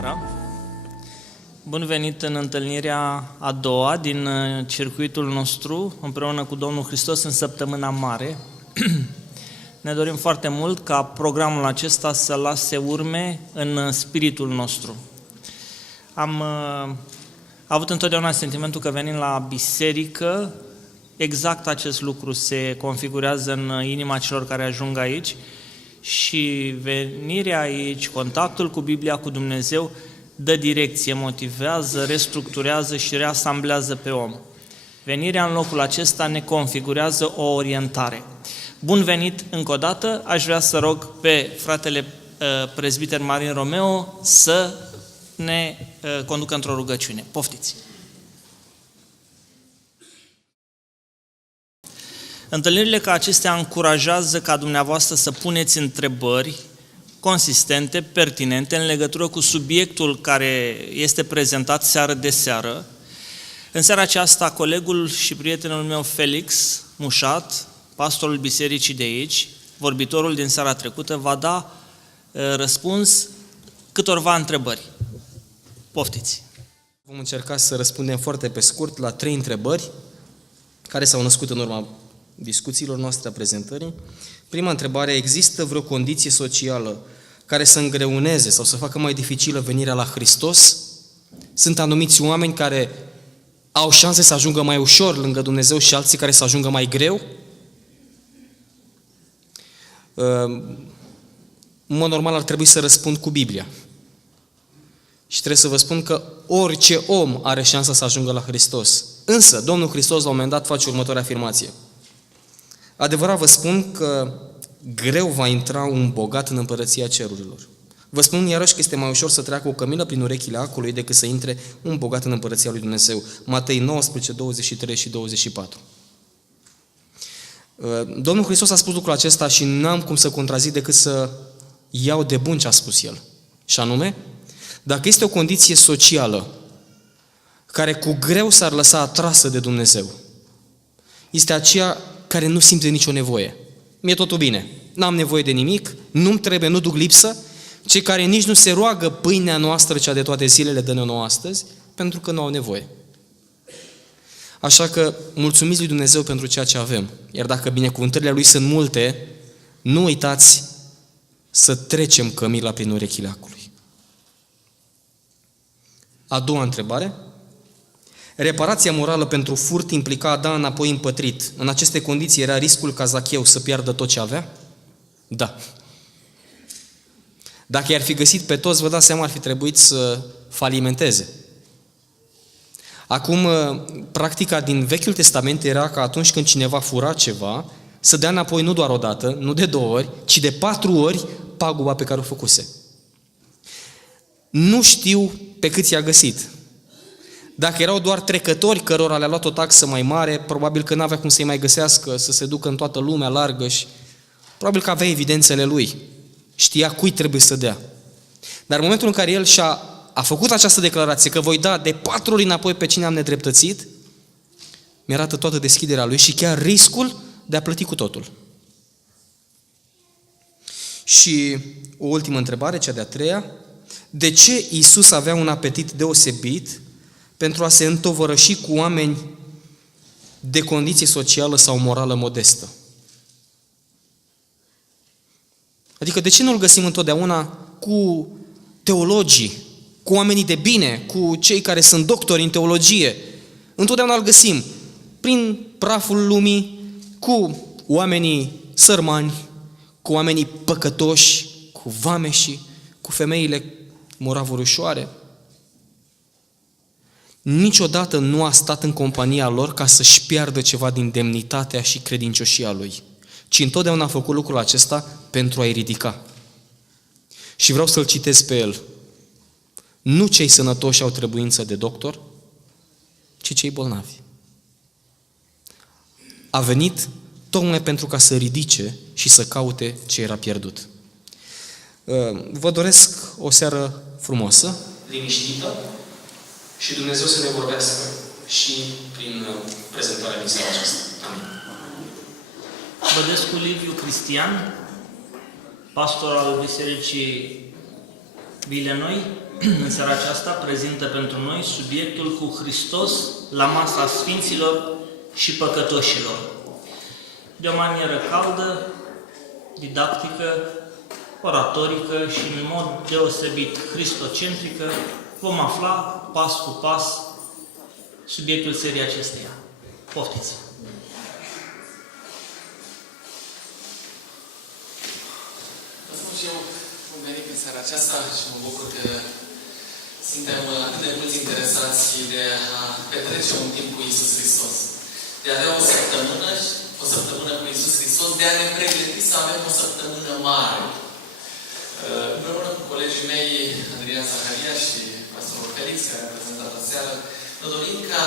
seara! Bun venit în întâlnirea a doua din circuitul nostru împreună cu Domnul Hristos în Săptămâna Mare. Ne dorim foarte mult ca programul acesta să lase urme în spiritul nostru. Am avut întotdeauna sentimentul că venind la biserică, exact acest lucru se configurează în inima celor care ajung aici și venirea aici, contactul cu Biblia, cu Dumnezeu, dă direcție, motivează, restructurează și reasamblează pe om. Venirea în locul acesta ne configurează o orientare. Bun venit încă o dată, aș vrea să rog pe fratele prezbiter Marin Romeo să ne conducă într-o rugăciune. Poftiți! Întâlnirile ca acestea încurajează ca dumneavoastră să puneți întrebări consistente, pertinente, în legătură cu subiectul care este prezentat seară de seară. În seara aceasta, colegul și prietenul meu Felix Mușat, pastorul bisericii de aici, vorbitorul din seara trecută, va da răspuns câtorva întrebări. Poftiți! Vom încerca să răspundem foarte pe scurt la 3 întrebări care s-au născut în urma discuțiilor noastre, a prezentării. Prima întrebare: există vreo condiție socială care să îngreuneze sau să facă mai dificilă venirea la Hristos? Sunt anumiți oameni care au șanse să ajungă mai ușor lângă Dumnezeu și alții care să ajungă mai greu? În mod normal ar trebui să răspund cu Biblia. Și trebuie să vă spun că orice om are șansa să ajungă la Hristos. Însă, Domnul Hristos la un moment dat face următoarea afirmație: adevărat vă spun că greu va intra un bogat în împărăția cerurilor. Vă spun iarăși că este mai ușor să treacă o cămilă prin urechile acului decât să intre un bogat în împărăția lui Dumnezeu. Matei 19, 23 și 24. Domnul Hristos a spus lucrul acesta și n-am cum să contrazic decât să iau de bun ce a spus El. Și anume, dacă este o condiție socială care cu greu s-ar lăsa atrasă de Dumnezeu, este aceea care nu simte nicio nevoie. Mie totul bine, n-am nevoie de nimic, nu-mi trebuie, nu duc lipsă, cei care nici nu se roagă pâinea noastră, cea de toate zilele, dă-ne nouă astăzi, pentru că nu au nevoie. Așa că mulțumiți lui Dumnezeu pentru ceea ce avem. Iar dacă binecuvântările Lui sunt multe, nu uitați să trecem cămila prin urechile acului. A doua întrebare: reparația morală pentru furt implica a da înapoi împătrit. În aceste condiții era riscul ca Zacheu să piardă tot ce avea? Da. Dacă i-ar fi găsit pe toți, vă dați seama, ar fi trebuit să falimenteze. Acum, practica din Vechiul Testament era că atunci când cineva fura ceva, să dea înapoi nu doar o dată, nu de 2 ori, ci de 4 ori paguba pe care o făcuse. Nu știu pe cât i-a găsit. Dacă erau doar trecători cărora le-a luat o taxă mai mare, probabil că n-avea cum să-i mai găsească, să se ducă în toată lumea largă și probabil că avea evidențele lui. Știa cui trebuie să dea. Dar în momentul în care el a făcut această declarație că voi da de 4 ori înapoi pe cine am nedreptățit, mi-arată toată deschiderea lui și chiar riscul de a plăti cu totul. Și o ultimă întrebare, cea de-a 3-a: de ce Iisus avea un apetit deosebit pentru a se întovărăși cu oameni de condiție socială sau morală modestă? Adică de ce nu-L găsim întotdeauna cu teologii, cu oamenii de bine, cu cei care sunt doctori în teologie? Întotdeauna îl găsim prin praful lumii, cu oamenii sărmani, cu oamenii păcătoși, cu vameșii, cu femeile moravuri ușoare. Niciodată nu a stat în compania lor ca să-și piardă ceva din demnitatea și credincioșia lui, ci întotdeauna a făcut lucrul acesta pentru a-i ridica. Și vreau să-l citez pe el. Nu cei sănătoși au trebuință de doctor, ci cei bolnavi. A venit tocmai pentru ca să ridice și să caute ce era pierdut. Vă doresc o seară frumoasă, liniștită, și Dumnezeu să ne vorbească și prin prezentarea din seara aceasta. Amin. Bădescu Liviu Cristian, pastor al Bisericii Vilenoi, în seara aceasta, prezintă pentru noi subiectul cu Hristos la masa Sfinților și Păcătoșilor. De o manieră caldă, didactică, oratorică și în mod deosebit cristocentrică, vom afla pas cu pas subiectul seriei acesteia. Poftiți! Și eu am venit în seara aceasta și mă bucur că suntem atât de mulți interesați de a petrece un timp cu Iisus Hristos. De a avea o săptămână cu Iisus Hristos, de a ne pregăti să avem o săptămână mare. Împreună cu colegii mei, Adrian Zaharia și pastorul Felix, care a prezentat aseară, ne dorim ca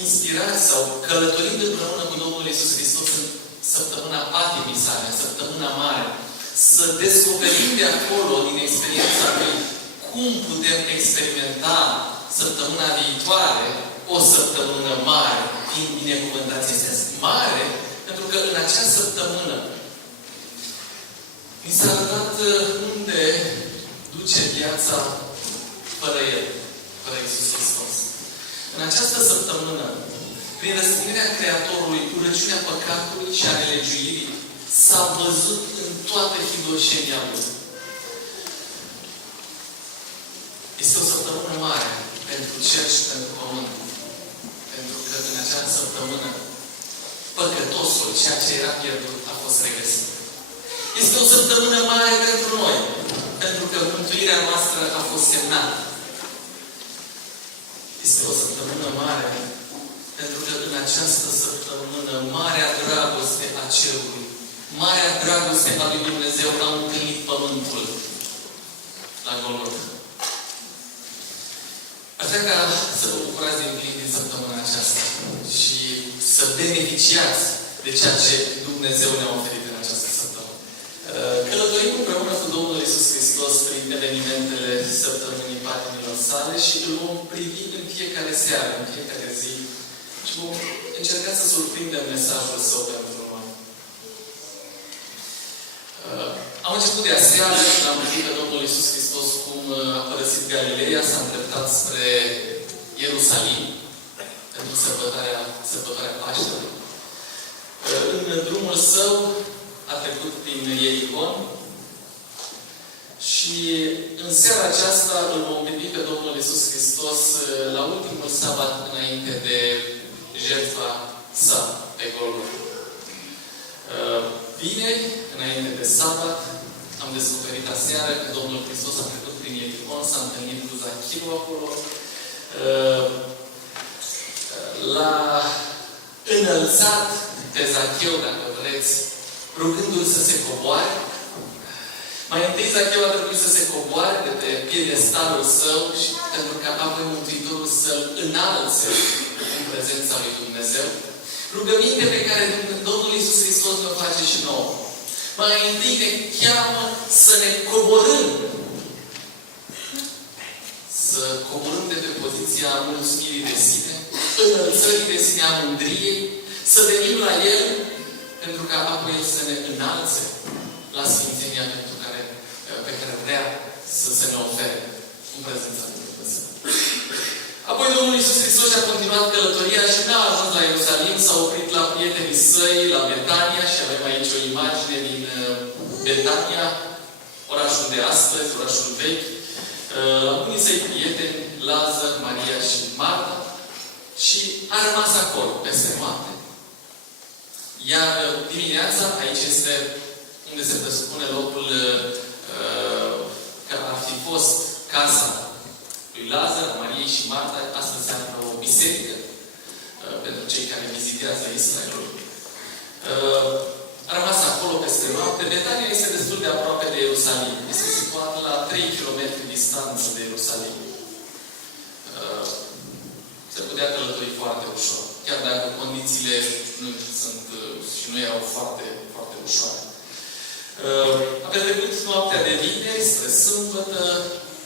inspirați sau călătorind împreună cu Domnul Iisus Hristos în săptămâna patimii sale, săptămâna mare, să descoperim de acolo, din experiența Lui, cum putem experimenta săptămâna viitoare o săptămână mare, fiind binecuvântați. Este mare, pentru că în acea săptămână mi s-a arătat unde duce viața fără El, fără Iisus Hristos. În această săptămână, prin răstignirea Creatorului, urăciunea păcatului și a nelegiuirii, s-a văzut în toată hidoșenia Lui. Este o săptămână mare pentru cer și pentru pământ. Pentru că în acea săptămână păcătosul, ceea ce era pierdut, a fost regăsit. Este o săptămână mare pentru noi, pentru că mântuirea noastră a fost semnată. Este o săptămână mare, pentru că în această săptămână marea dragoste a cerului, marea dragoste a lui Dumnezeu a întâlnit pământul la Golgota. Aș vrea ca să vă bucurați din plin din săptămâna aceasta și să beneficiați de ceea ce Dumnezeu ne-a oferit în această săptămână. Călătorim împreună cu Domnul Iisus Hristos prin evenimentele săptămânii patimilor sale și îl vom privi în fiecare seară, în fiecare zi și vom încerca să surprindem mesajul Său pentru noi. Am început de aseară și l-am privit pe Domnul Iisus Hristos cum a părăsit Galileea, s-a îndreptat spre Ierusalim pentru sărbătoarea Paștelui. În drumul său a trecut prin Ierihon și în seara aceasta îl vom privi pe Domnul Iisus Hristos la ultimul sabat înainte de jertfa sa pe Golgota. Vineri, înainte de sabat, am descoperit aseară că Domnul Hristos a trecut prin Ierihon, s-a întâlnit cu Zachiu acolo, l-a înălțat pe Zacheu, dacă vreți, rugându-l să se coboare. Mai întâi Zacheu a trebuit să se coboare de pe piedestalul său și pentru că apoi Mântuitorul să-l înalțe în prezența lui Dumnezeu. Rugăminte pe care Domnul Iisus Hristos ne face și nouă. Mai întâi ne cheamă să ne coborâm. Să coborâm de pe poziția mulțumirii de sine, înălțării de sine, a mândriei, să venim la El, pentru ca apoi El să ne înalțe la sfințenia pe care vrea să se ne ofere în prezența lui Dumnezeu. Apoi Domnul Iisus Hristos și-a continuat călătoria și n-a ajuns la Ierusalim, s-a oprit la prietenii săi, la Betania, și avem aici o imagine din Betania, orașul de astăzi, orașul vechi, la unii săi prieteni, Lazar, Maria și Marta, și a rămas acolo, peste noapte. Iar dimineața, aici este unde se presupune locul că ar fi fost casa lui Lazar, Mariei și Marta. Astăzi se află o biserică pentru cei care vizitează Israelul. A rămas acolo peste noapte. Betania este destul de aproape de Ierusalim. Este situat la 3 km distanță de Ierusalim. Se putea călători foarte ușor. Chiar dacă condițiile nu sunt și nu erau foarte, foarte ușoare. A petrecut noaptea de vineri spre sâmbătă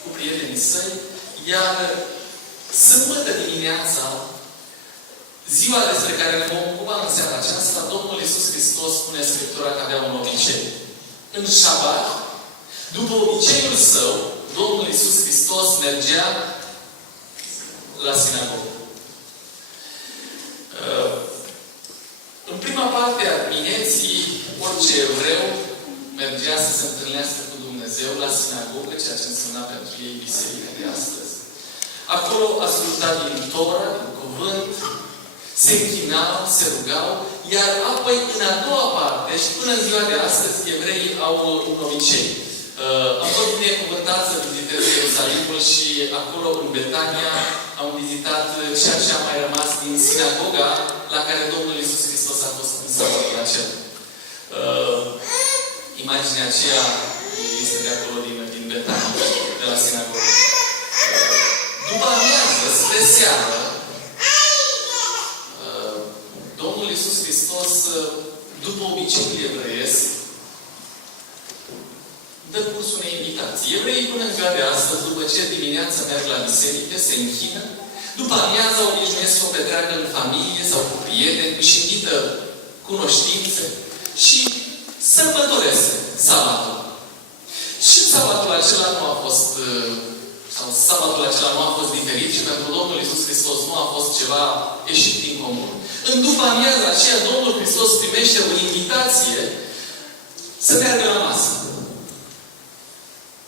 cu prietenii săi, iar sâmbătă dimineața, ziua despre care ne vom ocupa în seara aceasta, Domnul Iisus Hristos spune Scriptura că avea un obicei. În șabat, după obiceiul său, Domnul Iisus Hristos mergea la sinagogă. În prima parte a dimineții, orice evreu mergea să se întâlnească cu Dumnezeu la sinagogă, ceea ce însemna pentru ei biserica de astăzi. Acolo asculta din Tora, din cuvânt, se închinau, se rugau, iar apoi, în a doua parte, și până în ziua de astăzi, evreii au un obicei. Am fost binecuvântat să viziteze Ierusalimul și acolo, în Betania, am vizitat ceea ce a mai rămas din sinagoga la care Domnul Iisus Hristos a fost în sabatul acela. Imaginea aceea este de acolo din Betania, de la sinagogă. După amiază, spre seară, Domnul Iisus Hristos, după obiceiul evreiesc, dă curs unei invitații. Evreii până în ziua de astăzi, după ce dimineața merg la biserică, se închină, după amiază obișnuiesc să o petreacă în familie sau cu prieteni, își invită cunoștințe și sărbătoresc sabatul. Și sabatul acela nu a fost, sau sabatul acela nu a fost diferit și pentru Domnul Iisus Hristos nu a fost ceva ieșit din comun. În după amiaza aceea, Domnul Hristos primește o invitație să meargă la masă.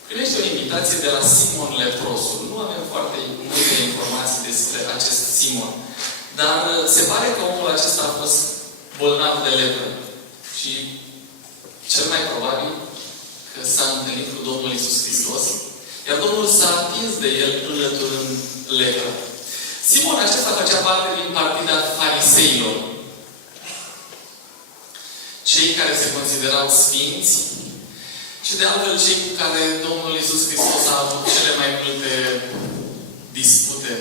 Primește o invitație de la Simon Leprosul. Nu avem foarte multe informații despre acest Simon. Dar se pare că omul acesta a fost bolnav de lepră. Și cel mai probabil că s-a întâlnit cu Domnul Iisus Hristos, iar Domnul s-a atins de el înlăturând lepra. Simon acesta făcea parte din partida fariseilor. Cei care se considerau sfinți și de altfel cei cu care Domnul Iisus Hristos a avut cele mai multe dispute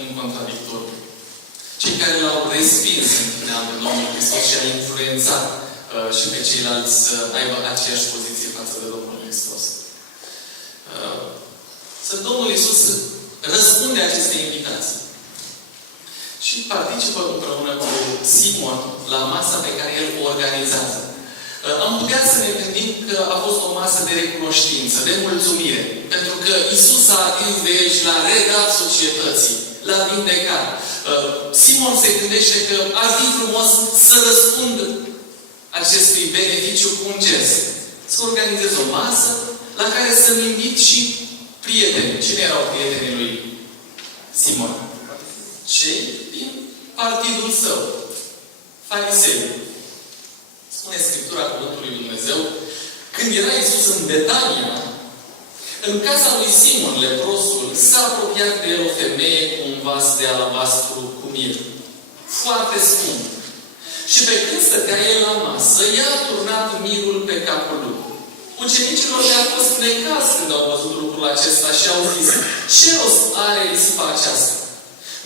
în contradictoriu. Cei care l-au respins în final de Domnul Hristos și a influențat și pe ceilalți să aibă aceeași poziție față de Domnul Hristos. Să Domnul Iisus răspunde aceste invitații. Și participă împreună cu Simon la masa pe care el o organizează. Am putea să ne gândim că a fost o masă de recunoștință, de mulțumire. Pentru că Iisus a atins de el și l-a redat societății. L-a vindecat. Simon se gândește că ar fi frumos să răspundă acestui beneficiu cu un gest. Să organizeze o masă la care să-mi invit și prieteni. Cine erau prietenii lui Simon? Cei din partidul său. Farisei. Spune Scriptura Cuvântului lui Dumnezeu, când era Iisus în Betania, în casa lui Simon, leprosul, s-a apropiat de el o femeie cu un vas de alabastru cu mir. Foarte scump. Și pe când stătea el la masă, ea a turnat mirul pe capul lui. Ucenicilor le-a fost necaz când au văzut lucrul acesta și au zis, ce rost are risipa aceasta?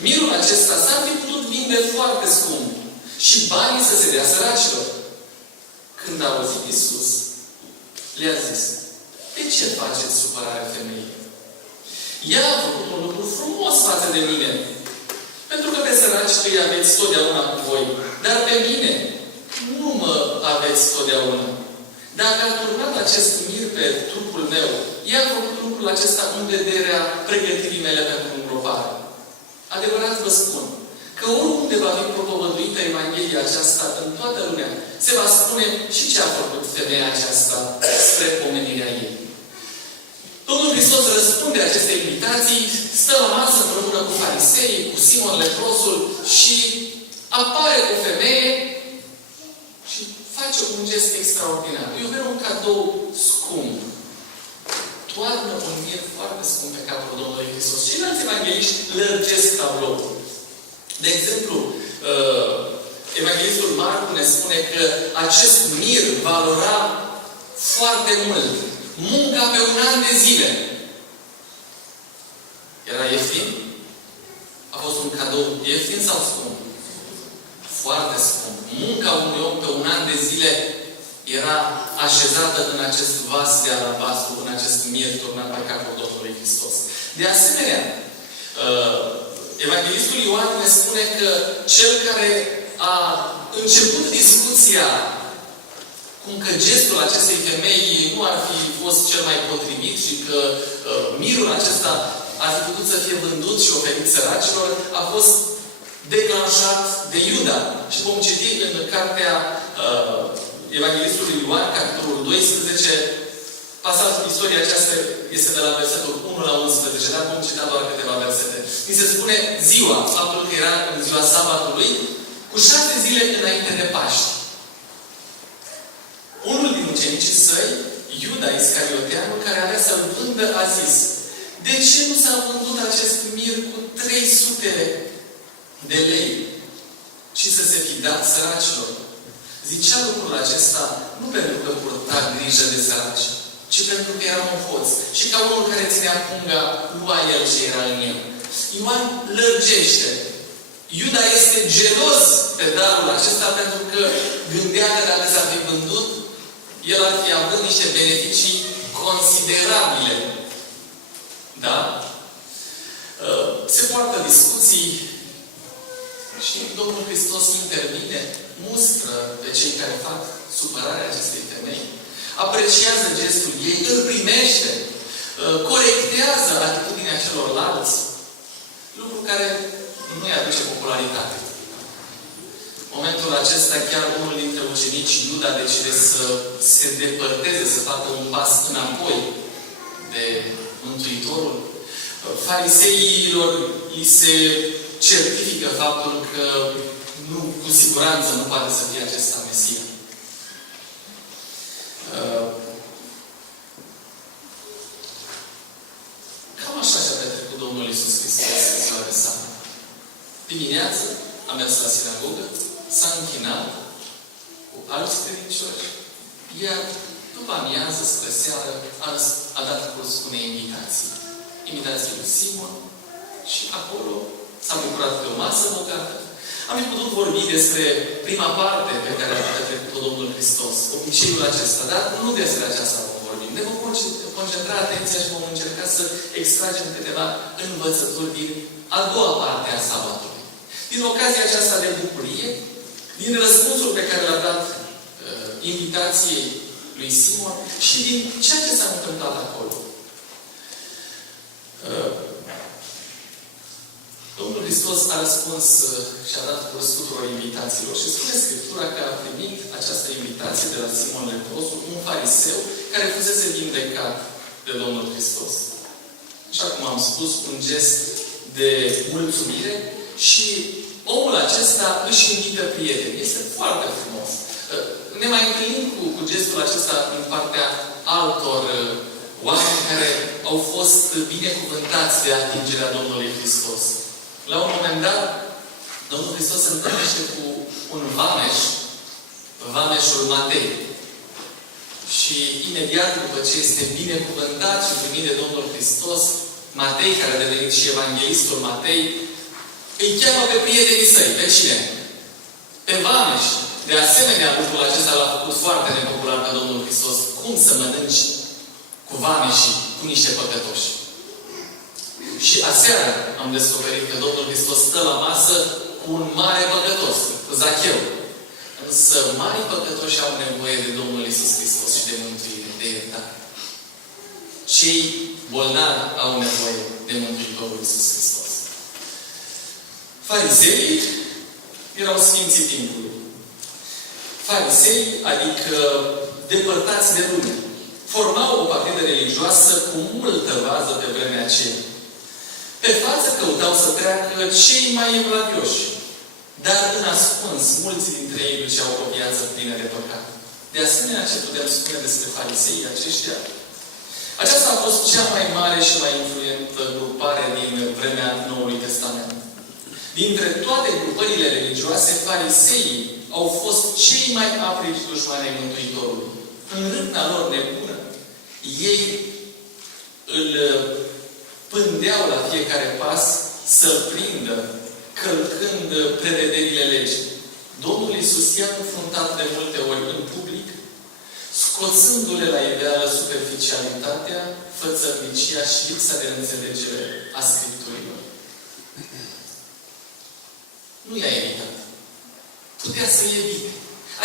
Mirul acesta s-ar fi putut vinde foarte scump și banii să se dea săracilor. Când a auzit Iisus, le-a zis, de ce faceți supărare femeii? Ea a făcut un lucru frumos față de mine. Pentru că pe săraci îi aveți totdeauna cu voi, dar pe mine nu mă aveți totdeauna. Dacă a turnat acest mir pe trupul meu, ea a făcut lucrul acesta în vederea pregătirii mele pentru îngropare. Adevărat vă spun că oriunde va fi propovăduită Evanghelia aceasta în toată lumea, se va spune și ce a făcut femeia aceasta spre pomenirea ei. Domnul Hristos răspunde aceste invitații, stă la masă împreună cu farisei, cu Simon leprosul și apare o femeie și face un gest extraordinar. Îi oferă un cadou scump. Toarnă un mir foarte scump pe capul Domnului Hristos. Ceilalți evangeliști lărgesc tabloul. De exemplu, evanghelistul Marcu ne spune că acest mir valora foarte mult. Munca pe un an de zile. Era ieftin? A fost un cadou ieftin sau scump? Foarte scump. Munca unui om pe un an de zile era așezată în acest vas de alabastru, în acest mir turnat pe capul Domnului Hristos. De asemenea, evanghelistul Ioan ne spune că cel care a început discuția cum că gestul acestei femei nu ar fi fost cel mai nepotrivit și că mirul acesta ar fi putut să fie vândut și oferit săracilor, a fost declanșat de Iuda. Și vom citi în cartea Evanghelistului Ioan, capitolul 12, pasajul, istoria aceasta este de la versetul 1 la 11, dar vom cita doar câteva versete. Mi se spune ziua, faptul că era în ziua sabatului, cu 6 zile înainte de Paști. Unul din ucenicii săi, Iuda Iscarioteanul, care avea să-l vândă, a zis: de ce nu s-a vândut acest mir cu 300 de lei și să se fi dat săracilor? Zicea lucrul acesta nu pentru că purta grijă de săraci, ci pentru că era un hoț. Și ca unul care ținea punga, lua el ce era în el. Ioan lărgește. Iuda este gelos pe darul acesta pentru că gândea că dacă s-ar fi vândut, el ar fi avut niște beneficii considerabile. Da? Se poartă discuții și Domnul Hristos intervine, mustră pe cei care fac supărarea acestei femei, apreciază gestul ei, îl primește, corectează atitudinea celorlalți, lucru care nu îi aduce popularitate. În momentul acesta, chiar unul dintre ucenici, Iuda, decide să se depărteze, să facă un pas înapoi de Mântuitorul. Fariseilor li se certifică faptul că nu, cu siguranță nu poate să fie acesta Mesia. Cam așa și-a petrecut Domnul Iisus Hristos în ziua de sabat. Dimineață a mers la sinagogă, s-a închinat cu alți credincioși, iar după amiază, spre seară, a dat curs unei invitații. Invitația lui Simon și acolo s-a bucurat de o masă bogată. Am fi putut vorbi despre prima parte pe care a petrecut-o Domnul Hristos, obiceiul acesta, dar nu despre aceasta vom vorbi. Ne vom concentra atenția și vom încerca să extragem câteva învățături din a doua parte a sabatului. Din ocazia aceasta de bucurie, din răspunsul pe care l-a dat invitației lui Simon și din ceea ce s-a întâmplat acolo. Domnul Hristos a răspuns și a dat curs tuturor invitațiilor. Și spune Scriptura că a primit această invitație de la Simon leprosul, un fariseu care fusese vindecat de Domnul Hristos. Așa cum am spus, un gest de mulțumire și omul acesta își invită prieteni. Este foarte frumos. Ne mai întâlnim cu gestul acesta din partea altor oameni care au fost binecuvântați de atingerea Domnului Hristos. La un moment dat, Domnul Hristos se întâlnește cu un vameș, vameșul Matei. Și imediat după ce este binecuvântat și primit de Domnul Hristos, Matei, care a devenit și evanghelistul Matei, îi cheamă pe prietenii săi. Pe cine? Pe vameș. De asemenea, lucrul acesta l-a făcut foarte nepopular pe Domnul Hristos. Cum să mănânci cu vameșii, cu niște păcătoși? Și aseară am descoperit că Domnul Hristos stă la masă cu un mare păcătos, cu Zacheu. Însă mari păcătoși au nevoie de Domnul Iisus Hristos și de mântuire, de iertare. Cei bolnavi au nevoie de Mântuitorul Iisus Hristos. Farizeii erau sfinții timpului. Farisei, adică depărtați de lume, formau o partidă religioasă cu multă vază pe vremea aceea. Pe față căutau să treacă cei mai evlavioși, dar în ascuns, mulți dintre ei duceau o viață plină de păcat. De asemenea, ce putem spune despre farisei aceștia? Aceasta a fost cea mai mare și mai influentă grupare din vremea Noului Testament. Dintre toate grupările religioase, fariseii au fost cei mai apri dușmani ai Mântuitorului. În râvna lor nebună, ei îl pândeau la fiecare pas să-l prindă, călcând prevederile legii. Domnul Iisus i-a confruntat de multe ori în public, scoțându-le la iveală superficialitatea, fățărnicia și lipsa de înțelegere a Scripturilor. Nu i-a evitat. Putea să-i evite.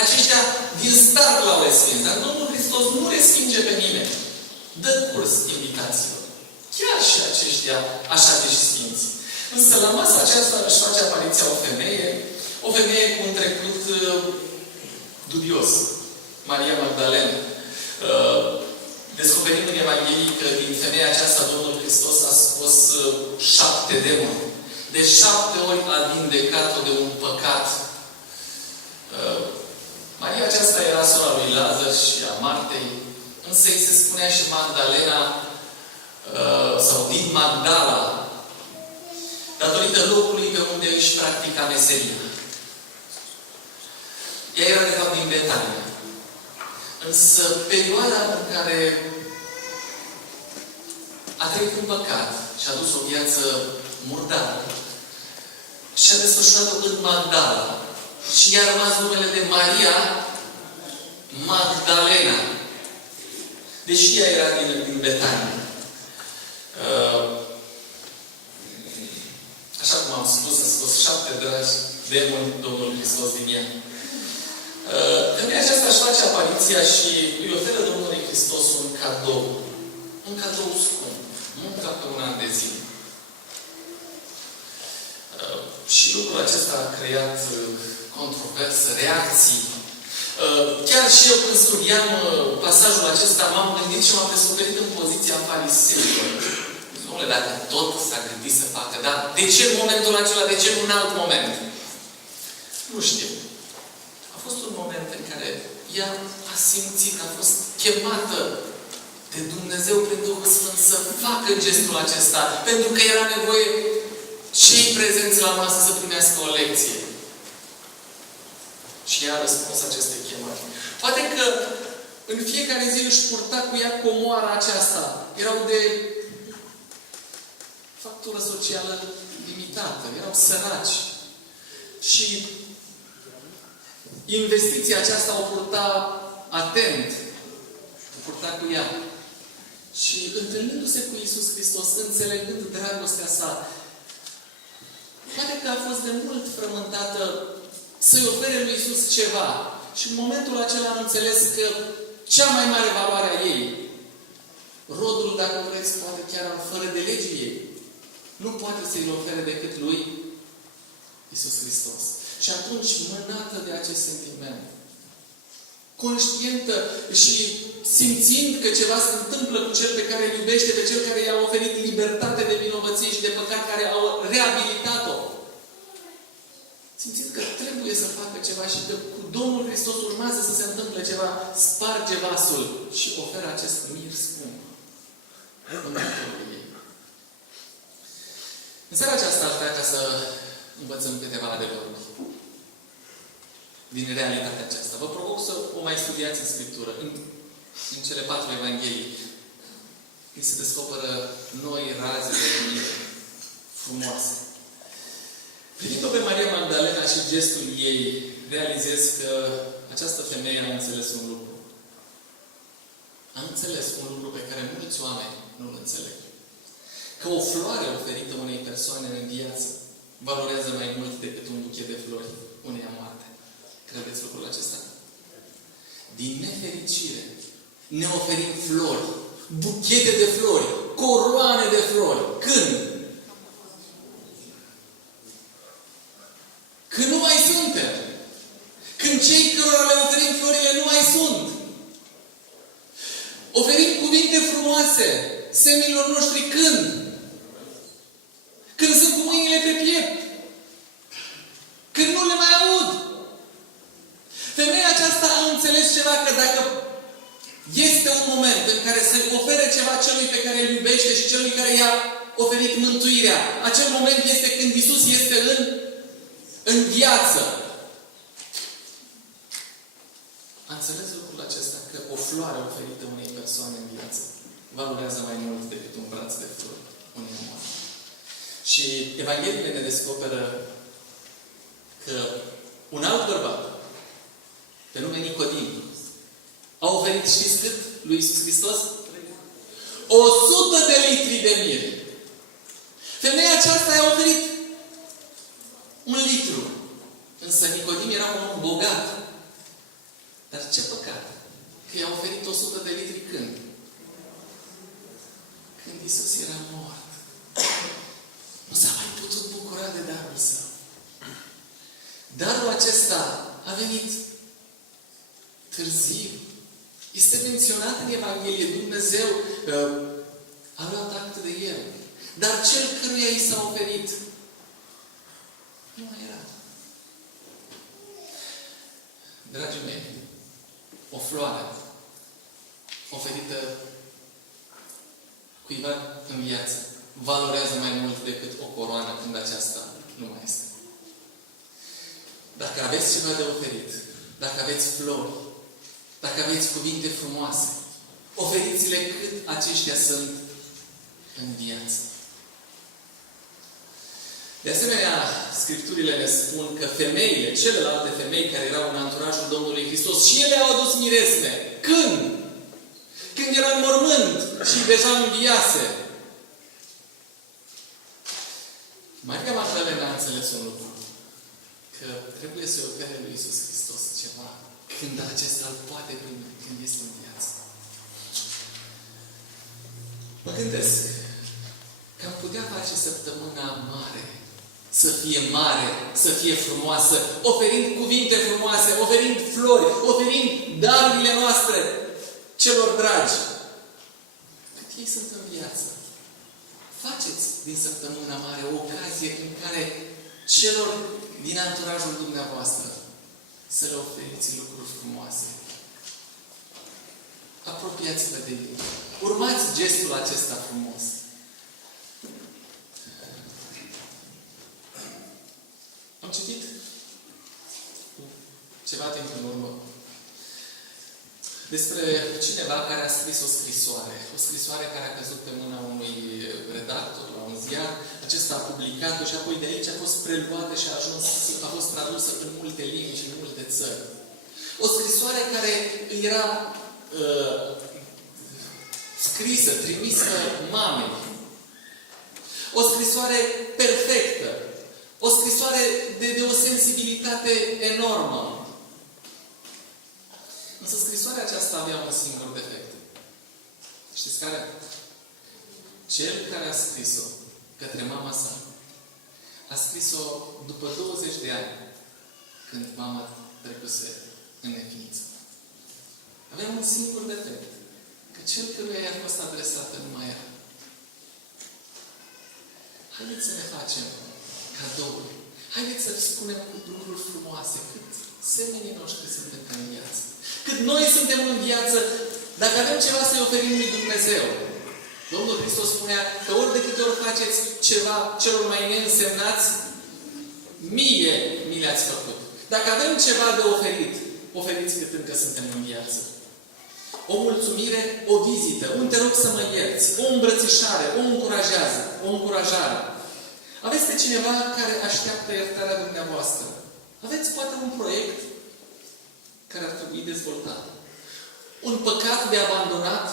Aceștia din start l-au respins. Dar Domnul Hristos nu respinge pe nimeni. dă curs invitațiilor. Chiar și aceștia așa de sfinți. Însă la masa aceasta își face apariția o femeie cu un trecut dubios. Maria Magdalena. Descoperim în Evanghelie că din femeia aceasta Domnul Hristos a scos 7 demoni. De 7 ori a vindecat-o de un păcat. Maria aceasta era sora lui Lazar și a Martei, însă îi se spunea și Magdalena sau din Magdala, datorită locului pe unde își practica meseria. Ea era de fapt din Betania. Însă perioada în care a trăit în păcat și a dus o viață murdară și a desfășurat-o în Magdala. Și i-a rămas numele de Maria Magdalena. Deși ea era din Betania. Așa cum am spus, a scos 7 dragi demoni Domnul Hristos din ea. Femeia aceasta își face apariția și îi oferă Domnului Hristos un cadou. Un cadou scump. Nu ca pe un an de zi. Și lucrul acesta a creat controversă, reacții. Chiar și eu când studiam pasajul acesta, m-am gândit și m-am descoperit în poziția fariseilor. Dom'le, dacă tot s-a gândit să facă, dar de ce în momentul acela, de ce în un alt moment? Nu știu. A fost un moment în care ea a simțit că a fost chemată de Dumnezeu prin Duhul Sfânt să facă gestul acesta, pentru că era nevoie cei prezenți la masă să primească o lecție. Și ea a răspuns acestei chemări. Poate că în fiecare zi își purta cu ea comoara aceasta. Erau de factură socială limitată. Erau săraci. Și investiția aceasta o purta atent. O purta cu ea. Și întâlnindu-se cu Iisus Hristos, înțelegând dragostea sa, poate că a fost de mult frământată să-i ofere lui Iisus ceva. Și în momentul acela am înțeles că cea mai mare valoare a ei, rodul, dacă vreți, poate chiar fără de legii ei, nu poate să-i ofere decât lui Iisus Hristos. Și atunci, mânată de acest sentiment, conștientă și simțind că ceva se întâmplă cu cel pe care îl iubește, pe cel care i-a oferit libertate de vinovăție și de păcat, care au reabilitat-o, simțind că trebuie să facă ceva și că cu Domnul Hristos urmează să se întâmple ceva, sparge vasul și oferă acest mir scump în viitorul ei. În seara aceasta aș vrea ca să învățăm câteva adevăruri din realitatea aceasta. Vă provoc să o mai studiați în Scriptură. În cele 4 Evanghelii îi se descoperă noi raze de lumine frumoase. Privind-o pe Maria Magdalena și gestul ei, realizez că această femeie a înțeles un lucru. A înțeles un lucru pe care mulți oameni nu-l înțeleg. Că o floare oferită unei persoane în viață valorează mai mult decât un buchet de flori uneia moarte. Credeți lucrul acesta? Din nefericire ne oferim flori, buchete de flori, coroane de flori. Când? Când nu mai suntem. Când cei cărora le oferim florile nu mai sunt. Oferim cuvinte frumoase seminilor noștri când? Când sunt cu mâinile pe piept. Când nu le mai aud. Femeia aceasta a înțeles ceva, că dacă este un moment în care să-i ofere ceva celui pe care îl iubește și celui care i-a oferit mântuirea, acel moment este când Iisus este în viață. A înțeles lucrul acesta, că o floare oferită unei persoane în viață valorează mai mult decât un braț de flori unei moarte. Și Evangheliile ne descoperă că un alt bărbat, pe nume Nicodim, a oferit, știți cât lui Iisus Hristos? 100 de litri de mir. Femeia aceasta i-a oferit 1 litru. Însă Nicodim era un om bogat. Dar ce păcat? Că i-a oferit 100 de litri când? Iisus era mort. Nu s-a mai putut bucura de darul său. Darul acesta a venit târziu. Este menționat în Evanghelie. Dumnezeu a luat act de el. Dar cel căruia i s-a oferit nu mai era. Dragii mei, o floare oferită cuiva în viață valorează mai mult decât o coroană când aceasta nu mai este. Dacă aveți ceva de oferit, dacă aveți flori, dacă aveți cuvinte frumoase, oferiți-le cât aceștia sunt în viață. De asemenea, Scripturile ne spun că femeile, celelalte femei care erau în anturajul Domnului Hristos, și ele au adus miresme. Când? Când era în mormânt și deja înviase. Maria Magdalena a înțeles un lucru. Că trebuie să-i ofere lui Iisus Hristos ceva când acesta îl poate primi, când este în viață. Mă gândesc că am putea face săptămâna mare, să fie frumoasă, oferind cuvinte frumoase, oferind flori, oferind darurile noastre celor dragi. Cât ei sunt în viață. Faceți din săptămâna mare o ocazie în care celor din anturajul dumneavoastră să le oferiți lucruri frumoase. Apropiați-vă de ei. Urmați gestul acesta frumos. Am citit ceva timp în urmă despre cineva care a scris o scrisoare. O scrisoare care a căzut pe mâna unui redactor la un ziar. Acesta a publicat-o și apoi de aici a fost preluată și a fost tradusă în multe limbi și în multe țări. O scrisoare care era scrisă, trimisă mamei. O scrisoare perfectă. O scrisoare de o sensibilitate enormă. Însă scrisoarea aceasta avea un singur defect. Știți care? Cel care a scris-o către mama sa, a scris-o după 20 de ani, când mama trecuse în neființă. Avea un singur defect. Că cel căruia i-a fost adresată nu mai era. Haideți să ne facem cadouri. Haideți să spunem lucruri frumoase, cât semenii noștri suntem în viață. Cât noi suntem în viață, dacă avem ceva să-i oferim lui Dumnezeu. Domnul Hristos spunea că ori de câte ori faceți ceva celor mai neînsemnați, mie mi le-ați făcut. Dacă avem ceva de oferit, oferiți cât încă suntem în viață. O mulțumire, o vizită, un te rog să mă ierți, o îmbrățișare, o încurajare. Aveți pe cineva care așteaptă iertarea dumneavoastră. Aveți poate un proiect care ar trebui dezvoltat. Un păcat de abandonat.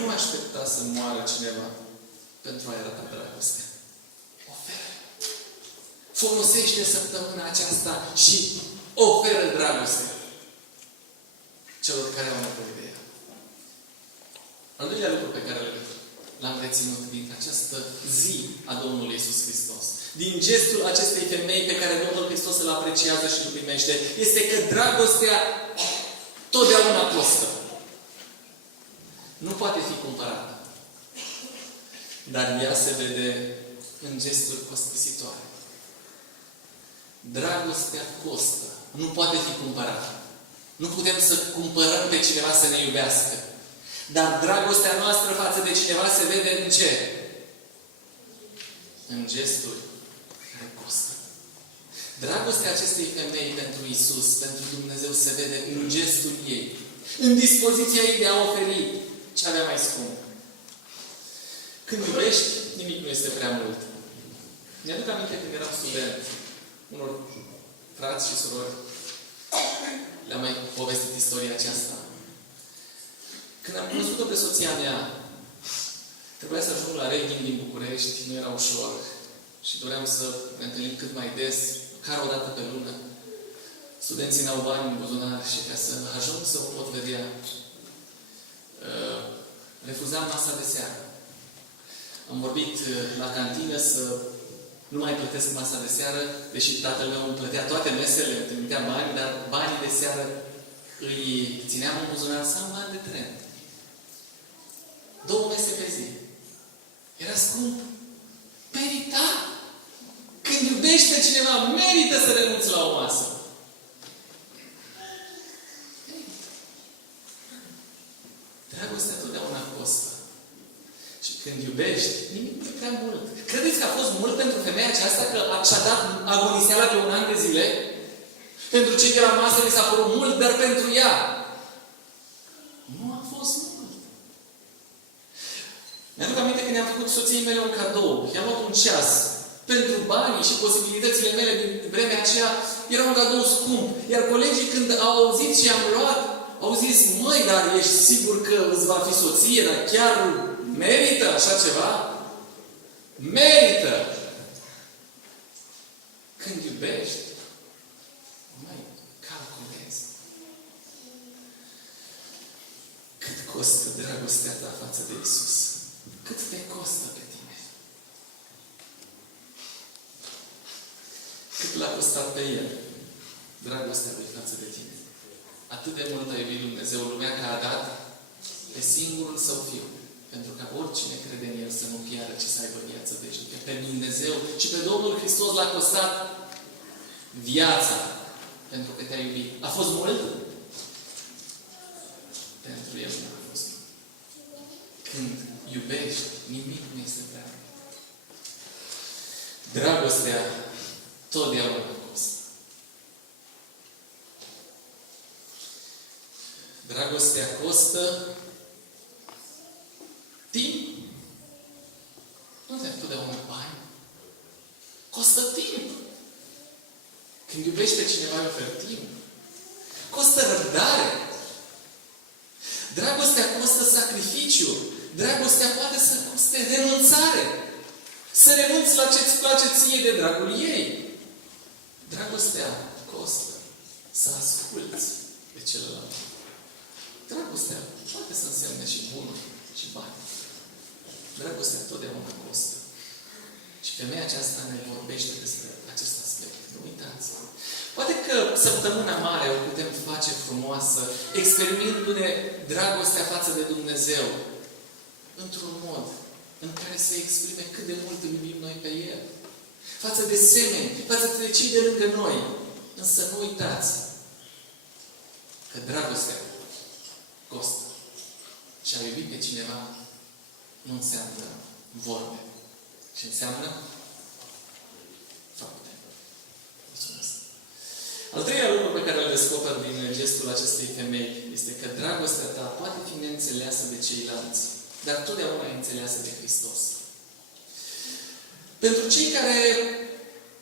Nu aștepta să moară cineva pentru a-i arăta dragostea. Oferă. Folosește săptămâna aceasta și oferă dragoste celor care au nevoie de ea. Al doilea lucru pe care l-am reținut din această zi a Domnului Iisus Hristos, din gestul acestei femei pe care Domnul Hristos îl apreciază și îl primește, este că dragostea totdeauna costă. Nu poate fi cumpărată. Dar ea se vede în gesturi costisitoare. Dragostea costă. Nu poate fi cumpărată. Nu putem să cumpărăm pe cineva să ne iubească. Dar dragostea noastră față de cineva se vede în ce? În gesturi care costă. Dragostea acestei femei pentru Iisus, pentru Dumnezeu, se vede în gestul ei. În dispoziția ei de a oferi ce avea mai scump. Când iubești, nimic nu este prea mult. Mi-aduc aminte când eram student, unor frați și surori, le-am mai povestit istoria aceasta. Când am cunoscut-o pe soția mea, trebuia să ajung la Reghin din București, nu era ușor. Și doream să ne întâlnim cât mai des, măcar o dată pe lună. Studenții n-au bani în buzunar și ca să ajung să o pot vedea, refuzam masa de seară. am vorbit la cantină să nu mai plătesc masa de seară, deși tatăl meu îmi plătea toate mesele, îmi trimitea bani, dar banii de seară îi țineam în buzunar să am bani de tren. 2 mese pe zi. Era scump. Merita! Când iubești pe cineva, merită să renunți la o masă. Dragostea totdeauna costă. Și când iubești, nimic nu e prea mult. Credeți că a fost mult pentru femeia aceasta că și-a dat agoniseala pe 1 an de zile? Pentru cei de la masă li s-a părut mult, dar pentru ea nu a fost mult. Mi-aduc aminte când i-am făcut soției mele un cadou. I-am luat un ceas. Pentru banii și posibilitățile mele din vremea aceea era un cadou scump. Iar colegii când au auzit ce am luat, au zis, măi, dar ești sigur că îți va fi soție, dar chiar merită așa ceva? Merită! Când iubești, mai calculezi. Cât costă dragostea ta față de Iisus? Cât te costă pe tine? Cât l-a costat pe El dragostea lui față de tine? Atât de mult a iubit Dumnezeu lumea că a dat pe singurul Său Fiu. Pentru ca oricine crede în El să nu piară, ci să aibă viață veșnică. Pe Dumnezeu și pe Domnul Hristos l-a costat viața. Pentru că te-a iubit. A fost mult? Pentru El nu a fost. Când iubești, nimic nu este prea mult. Dragostea totdeauna costă. Dragostea costă timp. Nu te întotdeauna bani. Costă timp. Când iubești pe cineva, îi oferi timp. Costă răbdare. Dragostea costă sacrificiu. Dragostea poate să coste renunțare. Să renunți la ce-ți place ție de dragul ei. Dragostea costă să asculți pe celălalt. Dragostea poate să însemne și bunuri și bani. Dragostea totdeauna costă. Și femeia aceasta ne vorbește despre acest aspect. Nu uitați. Poate că săptămâna mare o putem face frumoasă, experimentându-ne dragostea față de Dumnezeu într-un mod în care să exprime cât de mult îl iubim noi pe El. Față de semeni, față de cei de lângă noi. Însă nu uitați că dragostea costă. Și a iubi pe cineva nu înseamnă vorbe. Ce înseamnă fapte. Mulțumesc. Al treilea lucru pe care îl descoper din gestul acestei femei este că dragostea ta poate fi neînțeleasă de ceilalți, dar totdeauna e înțeleasă de Hristos. Pentru cei care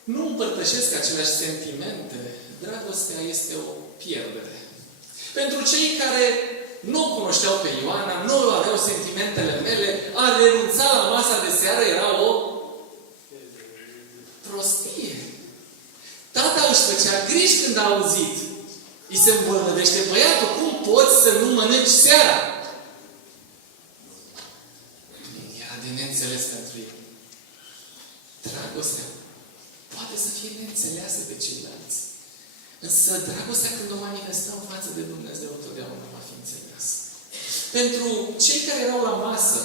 nu împărtășesc aceleași sentimente, dragostea este o pierdere. Pentru cei care nu o cunoșteau pe Ioana, nu aveau sentimentele mele, a renunța la masa de seară era o prostie. Tata își făcea griji când a auzit. Îi se îmbolnăvește băiatul. Cum poți să nu mănânci seara? Era de neînțeles pentru ei. Dragostea poate să fie neînțeleasă de ceilalți. Însă dragostea când o manifestăm față de Dumnezeu totdeauna va fi înțeleasă. Pentru cei care erau la masă,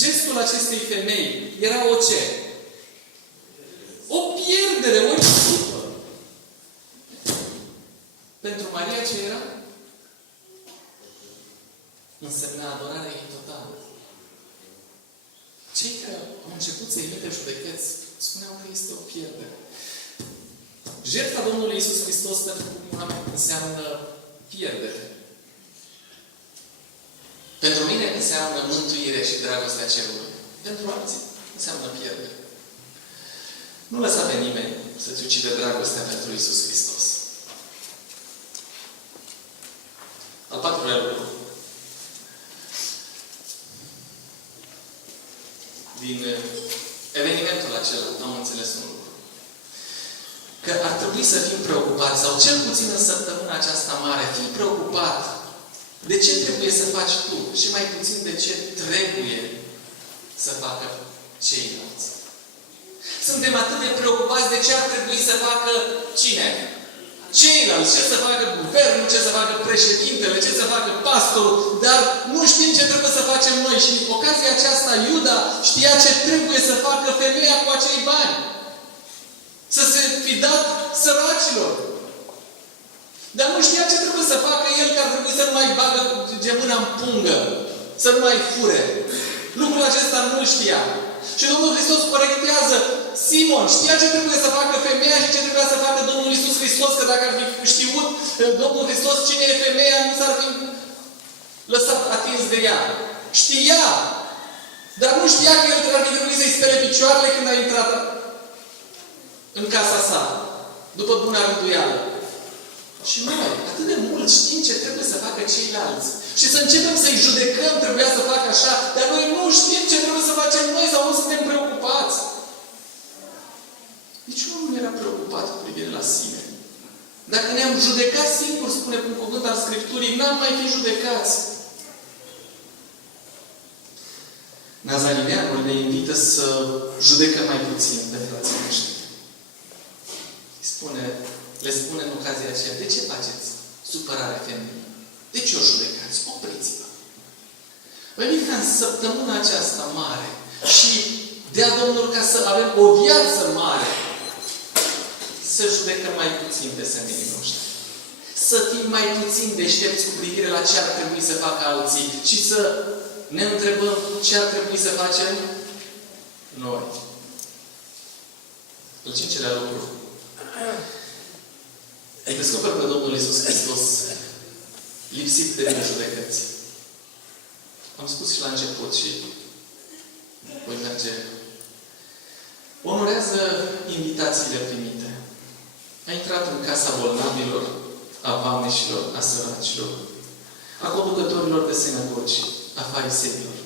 gestul acestei femei era o ce? O pierdere, o risipă. Pentru Maria ce era? Însemna adorarea ei totală. Cei care au început să emite judecăți spuneau că este o pierdere. Jertfa Domnului Iisus Hristos pentru un oameni înseamnă pierdere. Pentru mine înseamnă mântuire și dragostea cerului. Pentru alții înseamnă pierdere. Nu lăsa pe nimeni să-ți ucide dragostea pentru Iisus Hristos. Al patrulea lucru. Din evenimentul acela am înțeles un lucru. Că ar trebui să fim preocupați, sau cel puțin în săptămâna aceasta mare, fii preocupat de ce trebuie să faci tu și mai puțin de ce trebuie să să facă ceilalți. Suntem atât de preocupați de ce ar trebui să facă cine? Ceilalți. Ce să facă guvernul, ce să facă președintele, ce să facă pastorul, dar nu știm ce trebuie să facem noi. Și în ocazia aceasta, Iuda știa ce trebuie să facă femeia cu acei bani. Să se fi dat săracilor. Dar nu știa ce trebuie să facă el, că ar trebui să nu mai bagă gemâna în pungă. Să nu mai fure. Lucrul acesta nu știa. Și Domnul Hristos corectează. Simon știa ce trebuie să facă femeia și ce trebuia să facă Domnul Iisus Hristos, că dacă ar fi știut Domnul Hristos cine e femeia, nu s-ar fi lăsat atins de ea. Știa. Dar nu știa că el ar fi trebuit să-i spere picioarele când a intrat în casa sa. După buna rânduială. Și noi, atât de mult știm ce trebuie să facă ceilalți. Și să începem să-i judecăm, trebuia să facă așa, dar noi nu știm ce trebuie să facem noi sau nu suntem preocupați. Nici unul nu era preocupat cu privire la sine. Dacă ne-am judecat singur, spune cu un cuvânt al Scripturii, n-am mai fi judecați. Nazarineanul ne invită să judecăm mai puțin pe frații noștri. Le spune în ocazia aceea, de ce faceți supărare femeii? De ce o judecați? Opriți-vă. Vă invit ca în săptămâna aceasta mare și dea Domnul ca să avem o viață mare, să judecăm mai puțin pe semenii noștri. Să fim mai puțin deștepți cu privire la ce ar trebui să facă alții și să ne întrebăm ce ar trebui să facem noi. Al cincelea lucru. Descoperă pe Domnul Iisus Hristos lipsit de nejudecăți. Am spus și la început și voi merge. Onorează invitațiile primite. A intrat în casa bolnavilor, a vameșilor, a săracilor, a conducătorilor de sinagogi, a fariseilor.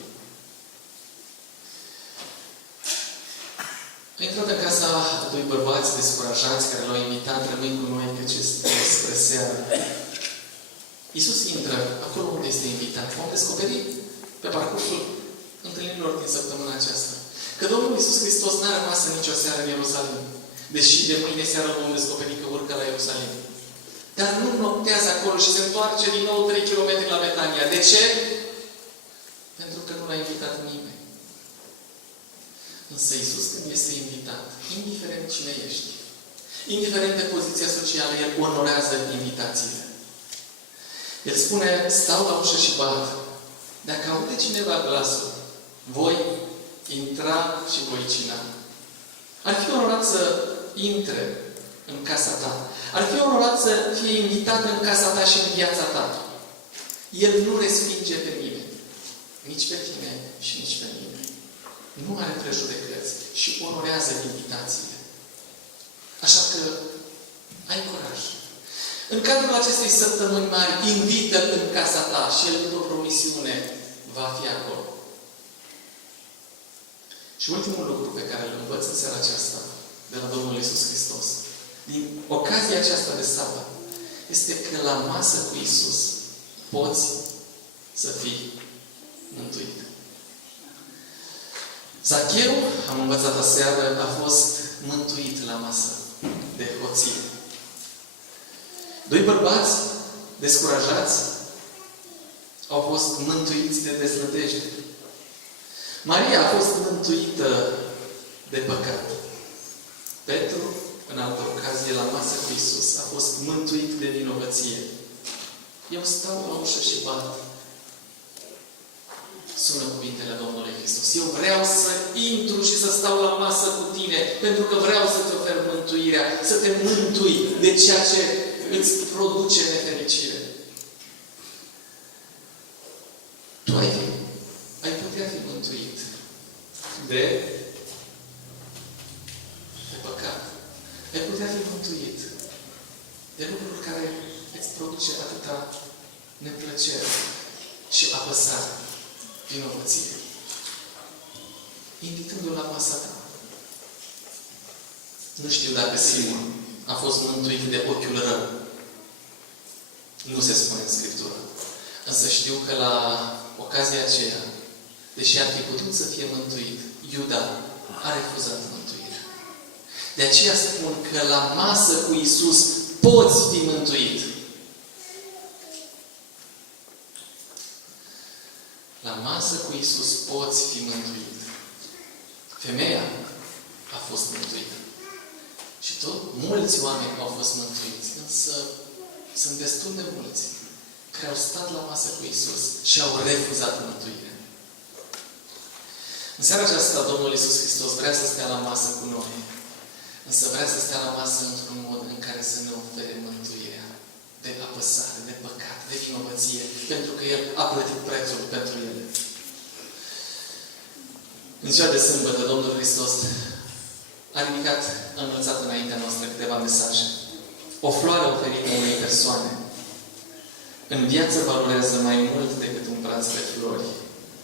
A intrat în casa a doi bărbați descurajați care l-au invitat, rămâi cu noi că ce spre seară. Iisus intră acolo unde este invitat. Vom descoperi pe parcursul întâlnirilor din săptămâna aceasta că Domnul Iisus Hristos n-a rămas nicio seară în Ierusalim. Deși de mâine seară vom descoperi că urcă la Ierusalim. Dar nu noptează acolo și se întoarce din nou 3 km la Betania. De ce? Pentru că nu l-a invitat nimeni. Însă Iisus când este invitat, indiferent cine ești, indiferent de poziția socială, El onorează invitațiile. El spune, stau la ușă și bat. Dacă aude cineva glasul, voi intra și voi cina. Ar fi onorat să intre în casa ta. Ar fi onorat să fie invitat în casa ta și în viața ta. El nu respinge pe nimeni. Nici pe tine și nici pe nimeni. Nu are prejudecăți și onorează invitațiile. Așa că ai curaj. În cadrul acestei săptămâni mari, invită în casa ta și El, după promisiune, va fi acolo. Și ultimul lucru pe care îl învăț în seara aceasta de la Domnul Iisus Hristos, din ocazia aceasta de sabat, este că la masă cu Iisus poți să fii mântuit. Zacheu, am învățat aseară, a fost mântuit la masă de hoție. Doi bărbați descurajați au fost mântuiți de deznădejde. Maria a fost mântuită de păcat. Petru, în altă ocazie, la masă cu Iisus, a fost mântuit de vinovăție. Eu stau la ușă și bat. Sună cuvintele Domnului Hristos. Eu vreau să intru și să stau la masă cu tine, pentru că vreau să-ți ofer mântuirea, să te mântui de ceea ce îți produce nefericire. Tu ai putea fi mântuit de păcat. Ai putea fi mântuit de lucruri care îți produce atâta neplăcere și apăsare, vinovăție. Invitându-l la masa ta. Nu știu dacă Simon a fost mântuit de ochiul rău. Nu se spune în Scriptură. Însă știu că la ocazia aceea deși ar fi putut să fie mântuit, Iuda a refuzat mântuirea. De aceea spun că la masă cu Iisus poți fi mântuit. La masă cu Iisus poți fi mântuit. Femeia a fost mântuită. Și tot mulți oameni au fost mântuiți. Însă sunt destul de mulți care au stat la masă cu Iisus și au refuzat mântuirea. În seara aceasta, Domnul Iisus Hristos vrea să stea la masă cu noi. Însă vrea să stea la masă într-un mod în care să ne ofere mântuirea de apăsare, de păcat, de vinovăție, pentru că El a plătit prețul pentru ele. În ziua de sâmbătă, Domnul Hristos a ridicat, a înălțat înaintea noastră câteva mesaje. O floare oferită unei persoane în viață valorează mai mult decât un braț de flori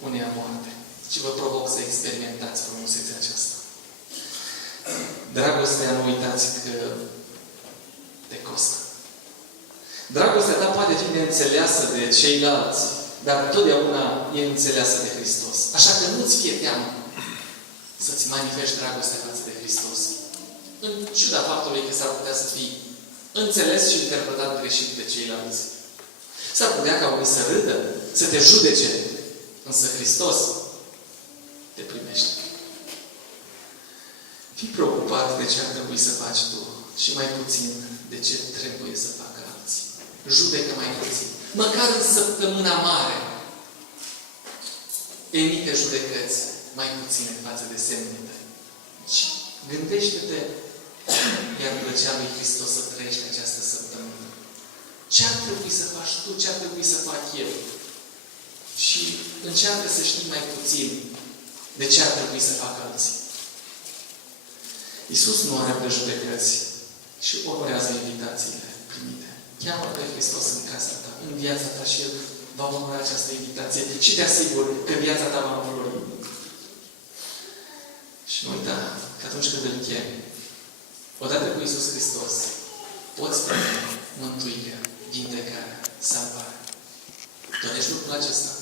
uneia moarte. Și vă provoc să experimentați frumusețea aceasta. Dragostea, nu uitați că te costă. Dragostea ta poate fi neînțeleasă de ceilalți, dar totdeauna e înțeleasă de Hristos. Așa că nu-ți fie teamă să-ți manifesti dragostea față de Hristos. În ciuda faptului că s-ar putea să fii înțeles și interpretat greșit de ceilalți. S-ar putea ca unii să râdă, să te judece, însă Hristos te primește. Fii preocupat de ce ar trebui să faci tu și mai puțin de ce trebuie să facă alții. Judecă mai puțin. Măcar în săptămâna mare emite judecăți mai puține față de semnele tale. Și gândește-te, i-ar plăcea lui Hristos să trăiești această săptămână. Ce ar trebui să faci tu? Ce ar trebui să fac eu? Și încearcă să știi mai puțin de ce ar trebui să facă alții. Iisus nu are prejudecăți și onorează invitațiile primite. Cheamă pe Hristos în casa ta, în viața ta și El va onora această invitație și te asigur că viața ta va înflori. Și nu uita că atunci când îl chemi, odată cu Iisus Hristos, poți primi mântuirea, vindecarea, salvarea. Dorești lucrul acesta?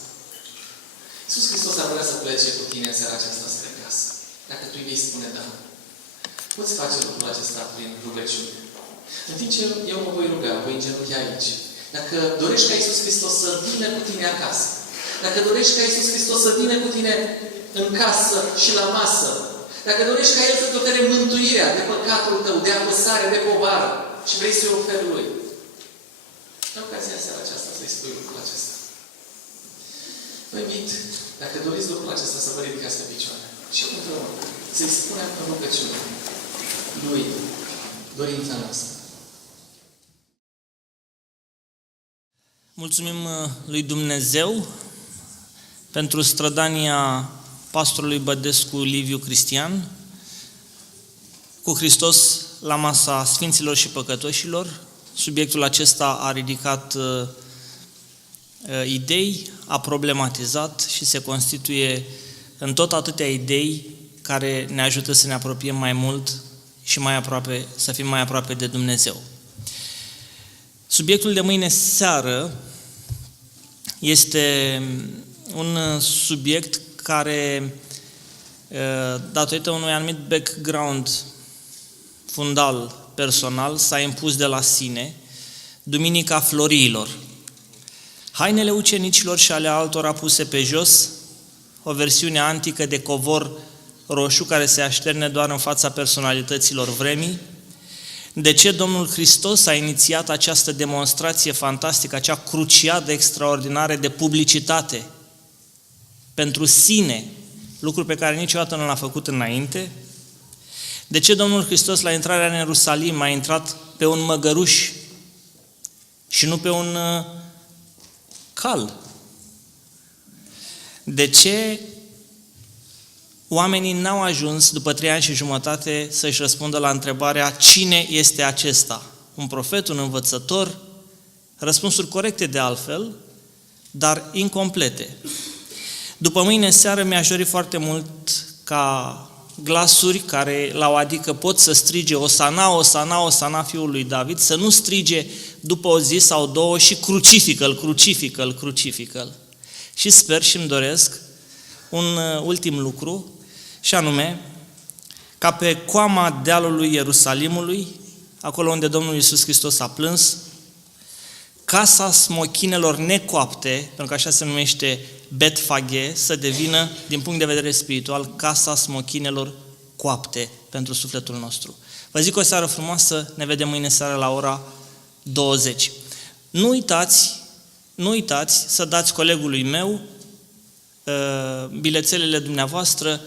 Iisus Hristos ar vrea să plece cu tine în seara aceasta spre casă. Dacă tu îi vei spune da, poți face lucrul acesta prin rugăciune. În timp ce eu mă voi ruga, voi îngenunchi aici. Dacă dorești ca Iisus Hristos să vină cu tine acasă, dacă dorești ca Iisus Hristos să vină cu tine în casă și la masă, dacă dorești ca El să-ți ofere mântuirea de păcatul tău, de apăsare, de povară și vrei să-i oferi Lui, în ocazia în seara aceasta să-i spui lucrul acesta. Vă invit, dacă doriți lucrul acesta, să vă ridicați pe picioare. Și împreună, să-i spunem în rugăciune Lui dorința noastră. Mulțumim lui Dumnezeu pentru strădania pastorului Bădescu Liviu Cristian cu Hristos la masa Sfinților și Păcătoșilor. Subiectul acesta a ridicat idei, a problematizat și se constituie în tot atâtea idei care ne ajută să ne apropiem mai mult și mai aproape, să fim mai aproape de Dumnezeu. Subiectul de mâine seară este un subiect care, datorită unui anumit background fundal personal, s-a impus de la sine, Duminica Floriilor. Hainele ucenicilor și ale altora puse pe jos, o versiune antică de covor roșu care se așterne doar în fața personalităților vremii. De ce Domnul Hristos a inițiat această demonstrație fantastică, acea cruciadă extraordinară de publicitate pentru sine, lucru pe care niciodată nu l-a făcut înainte? De ce Domnul Hristos la intrarea în Ierusalim a intrat pe un măgăruș și nu pe un cal? De ce oamenii n-au ajuns după 3 ani și jumătate să-și răspundă la întrebarea cine este acesta? Un profet, un învățător? Răspunsuri corecte de altfel, dar incomplete. După mâine seară mi-aș dori foarte mult ca glasuri care la o adică pot să strige Osana, Osana, Osana fiul lui David, să nu strige după o zi sau două și crucifică-l, crucifică-l, crucifică-l. Și sper și îmi doresc un ultim lucru, și anume, ca pe coama dealului Ierusalimului, acolo unde Domnul Iisus Hristos a plâns, casa smochinelor necoapte, pentru că așa se numește Betfage, să devină, din punct de vedere spiritual, casa smochinelor coapte pentru sufletul nostru. Vă zic o seară frumoasă, ne vedem mâine seară la ora 20. Nu uitați să dați colegului meu bilețelele dumneavoastră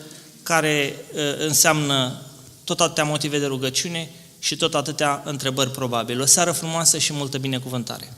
care înseamnă tot atâtea motive de rugăciune și tot atâtea întrebări probabile. O seară frumoasă și multă binecuvântare!